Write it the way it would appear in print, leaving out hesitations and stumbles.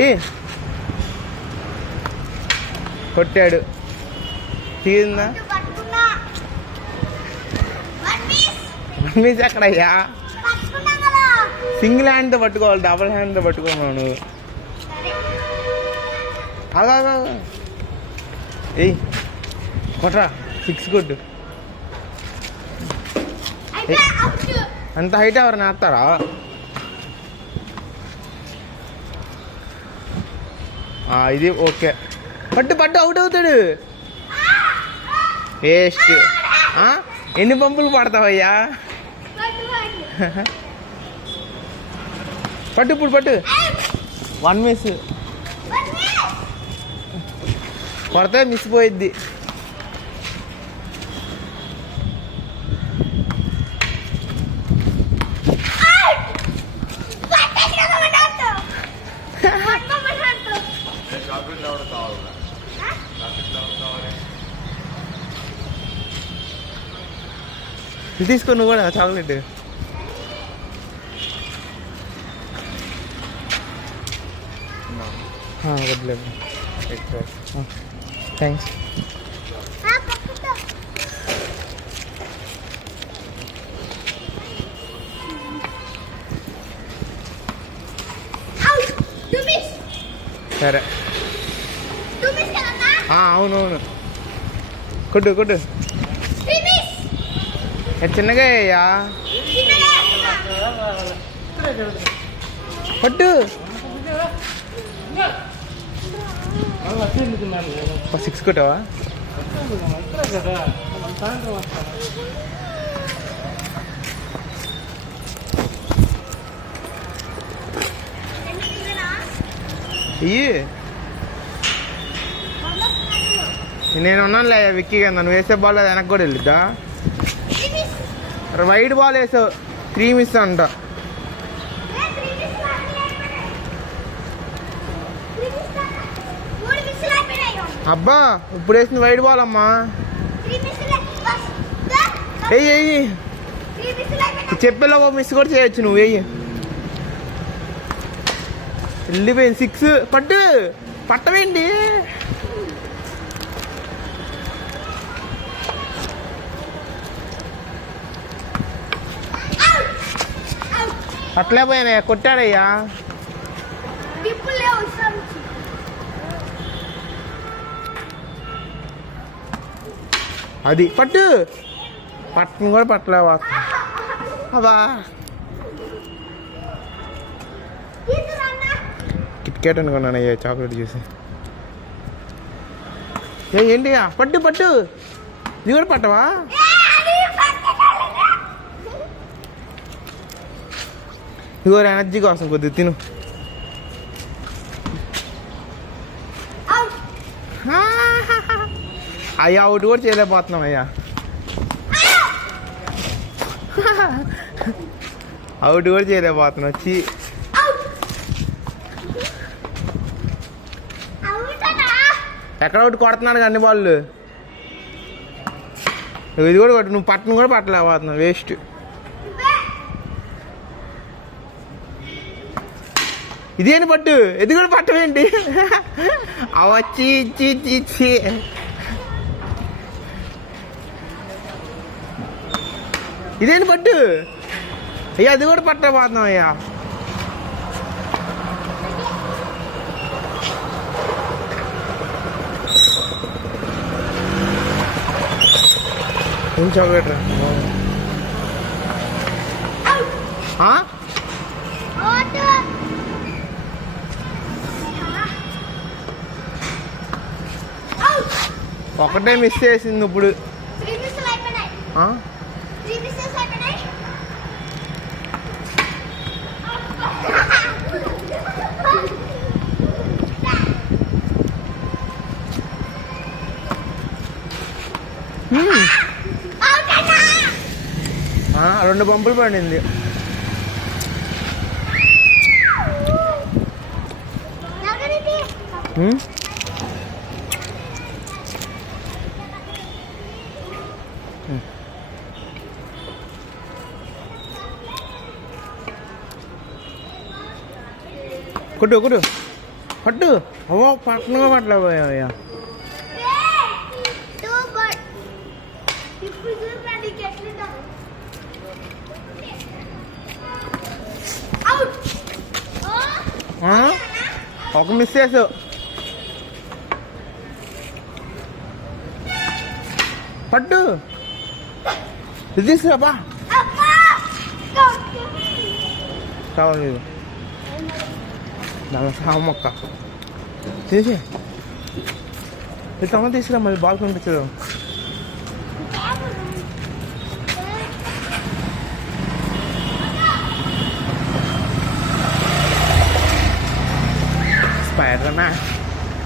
ఏయ్ కొట్టాడు తీరిందా మీస్ ఎక్కడయ్యా సింగిల్ హ్యాండ్తో పట్టుకోవాలి డబుల్ హ్యాండ్తో పట్టుకున్నావు నువ్వు అలా ఏయ్ కొట్రా 6 కొట్టు అంత హైట్ ఎవరైనా వేస్తారా ఇది ఓకే పట్టు పట్టు అవుట్ అవుతాడు వేస్ట్ ఎన్ని పంపులు పడతావయ్యా పట్టు ఇప్పుడు పట్టు 1 మిస్ కొడితే మిస్ పోయిద్ది తీసుకో నువ్వు కూడా చాక్లెట్ వద్దులేదు థ్యాంక్స్ సరే అవునవును కొట్టు కొట్టు చిన్నగా అయ్యా పట్టు 6 కొట్టావా ఇయ్యి నేను ఉన్నానులే విక్కీ కదా నువ్వు వేసే బాల్ వెనక్కి కూడా వెళ్ళిద్దా వైడ్ బాల్ వేసావు 3 మిస్ అంట అబ్బా ఇప్పుడు వేసింది వైడ్ బాల్ అమ్మా వెయ్యి చెప్పేలా మిస్ కూడా చేయొచ్చు నువ్వు వెయ్యి వెళ్ళిపోయింది 6 పట్టు పట్టవేంటి అట్లే పోయినా కొట్టాడయ్యా అది పట్టు పట్టను కూడా పట్టలేవా అబ్బా కిట్కాట్ అనుకున్నాను అయ్యా చాక్లెట్ చూసి ఏంటి పట్టు పట్టు ఇది కూడా పట్టవా ఇగో ఎనర్జీ కోసం కొద్దిగా తిను అయ్యా అవుట్ కూడా చేయలేకపోతున్నాం అయ్యా అవుట్ కూడా చేయలేకపోతున్నాం వచ్చి ఎక్కడ అవుట్ కొడుతున్నాడు అన్ని బాళ్ళు ఇది కూడా కొట్టు నువ్వు పట్టను కూడా పట్టలేకపోతున్నావు వేస్ట్ ఇదేంటి పట్టు ఇది కూడా పట్టవేంటి అవచ్చి ఇచ్చి ఇచ్చి ఇచ్చి ఇదేంటి పట్టు అయ్యా అది కూడా పట్టలేకపోతున్నాం అయ్యా ఏం చాక్లెట్ ఒకటే మిస్ చేసింది ఇప్పుడు రెండు పంపులు పడింది కొట్టు కొట్టు పట్టు అవ్వ పట్టుగా పట్టలేకపోయా ఒక మిస్ చేసావు పట్టు ఇది తీసుకురాబా కావాలి దాని సాగు మొక్క తీసి తమ తీసుకురా మళ్ళీ బాల్ కనిపించదు స్పైడర్ మ్యాన్